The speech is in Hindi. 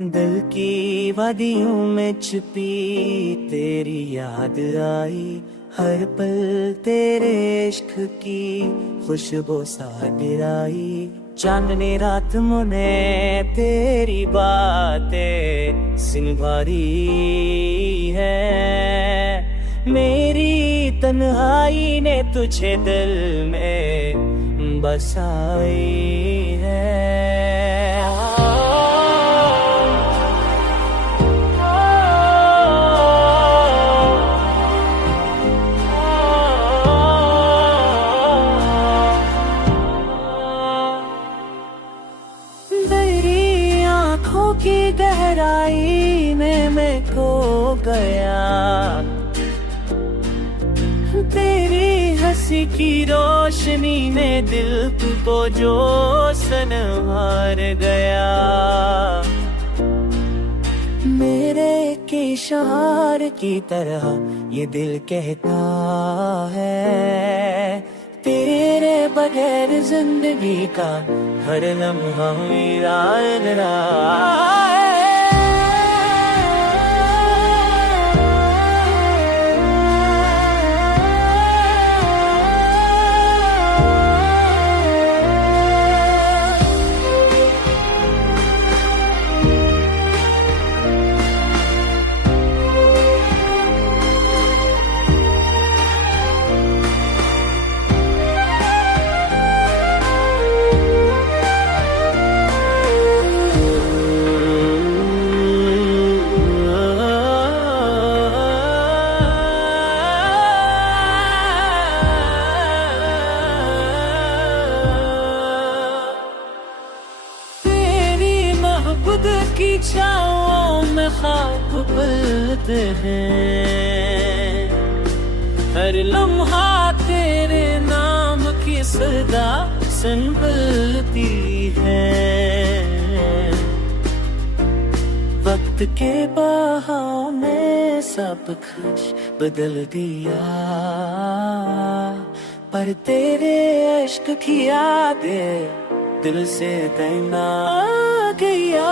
दिल की वादियों में छुपी तेरी याद आई, हर पल तेरे इश्क की खुशबू सा गिराई। चांदनी रात मुने तेरी बातें सिंगारी है, मेरी तन्हाई ने तुझे दिल में बसाई है। तेरी आँखों की गहराई में मैं खो गया, तेरी हंसी की रोशनी ने दिल को जो सनहार गया। मेरे किशोर की तरह ये दिल कहता है, तेरे बगैर जिंदगी का हर लम्हा वीरान रहा है। खुद की छाओं में ख्वाब पलते हैं, हर लम्हा तेरे नाम की सदा संभलती है। वक्त के बहाव में सब कुछ बदल दिया, पर तेरे इश्क की यादें दिल से तैना गया।